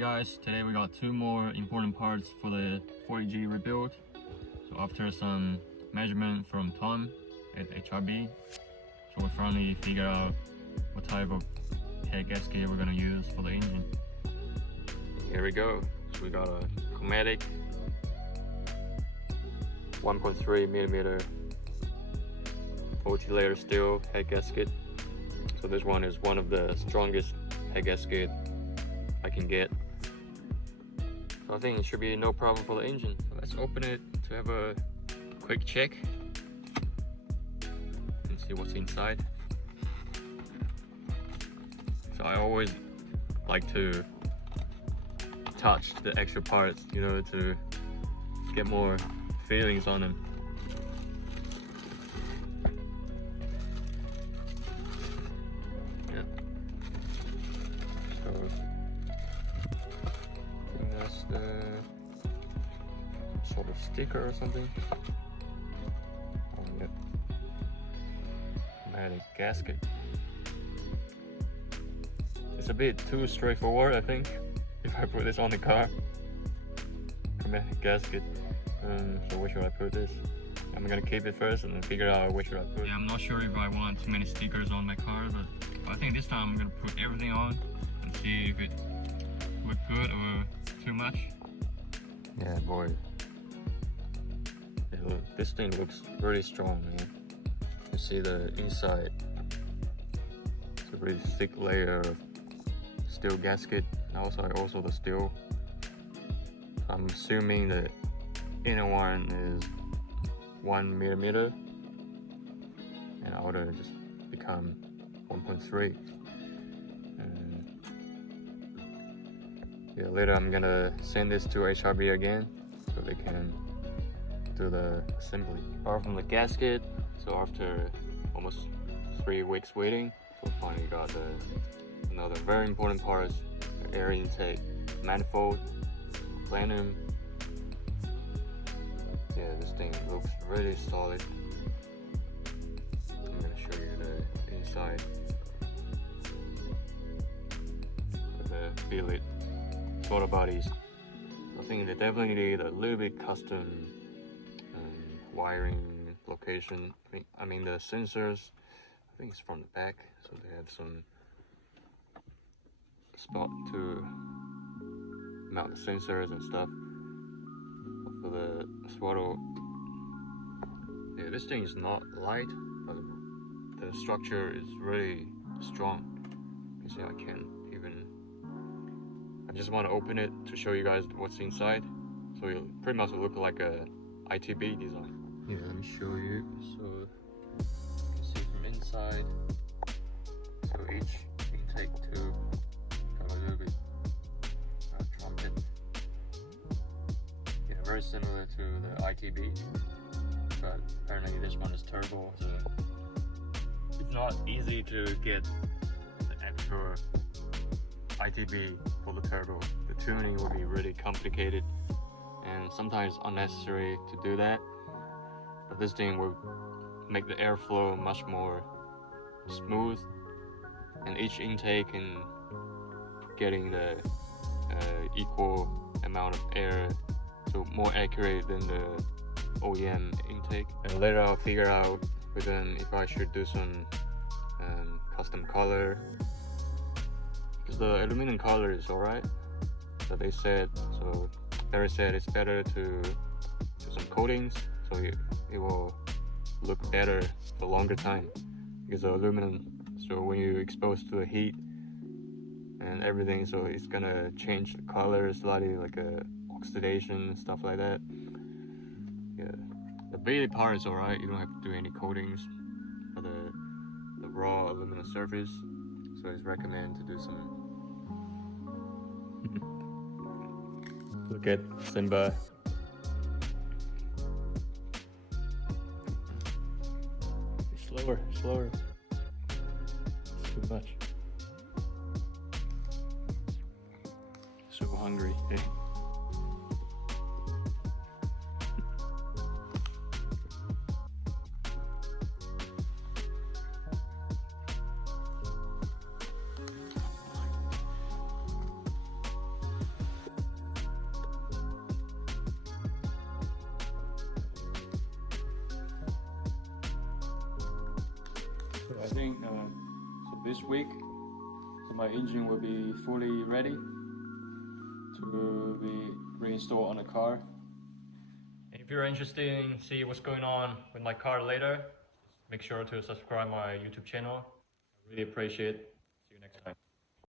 guys, today we got two more important parts for the 40G rebuild. So after some measurement from Tom at HRB, so we finally figured out what type of head gasket we're gonna use for the engine. Here we go. So we got a chromatic 1.3mm multi-layer steel head gasket. So this one is one of the strongest head gasket I can get. So I think it should be no problem for the engine. So let's open it to have a quick check and see what's inside. So I always like to touch the extra parts, you know, to get more feelings on them. So I think that's the sort of sticker or something. Oh, yep. Chromatic gasket. It's a bit too straightforward, I think, if I put this on the car. Chromatic gasket. So where should I put this? I'm gonna keep it first and then figure out where should I put it. Yeah, I'm not sure if I want too many stickers on my car, but I think this time I'm gonna put everything on and see if it look good or too much. Yeah, boy. Yeah, look, this thing looks really strong, man. You see the inside. It's a really thick layer of steel gasket, and outside also the steel. I'm assuming the inner one is 1mm and outer just become 1.3. Yeah, later I'm gonna send this to HRB again so they can do the assembly. Apart from the gasket, so after almost 3 weeks waiting, so finally got another very important part, the air intake manifold, Plenum. Yeah, this thing looks really solid. I'm gonna show you the inside. The billet throttle bodies. I think they definitely need a little bit custom wiring location. I mean the sensors, I think it's from the back, so they have some spot to mount the sensors and stuff. For the throttle, yeah, this thing is not light, but the structure is really strong. You see, I just want to open it to show you guys what's inside. So it pretty much look like a ITB design. Yeah, let me show you. So you can see from inside. So each intake tube got a little bit trumpet. Yeah, very similar to the ITB, but apparently this one is turbo, so it's not easy to get the actual ITB for the turbo. The tuning will be really complicated and sometimes unnecessary to do that. But this thing will make the airflow much more smooth, and each intake and getting the equal amount of air, so more accurate than the OEM intake. And later I'll figure out with them if I should do some custom color, because the aluminum color is alright, but they said, so Barry said it's better to do some coatings so it will look better for a longer time, because the aluminum, so when you expose to the heat and everything, so it's gonna change the color slightly, like oxidation, stuff like that. Yeah, the basic part is alright, you don't have to do any coatings for the raw aluminum surface, so it's recommended to do some. Look at Simba. Slower. It's too much. So hungry. Eh? So I think so this week, so my engine will be fully ready to be reinstalled on the car. And if you're interested in see what's going on with my car later, make sure to subscribe my YouTube channel. I really appreciate it. See you next time.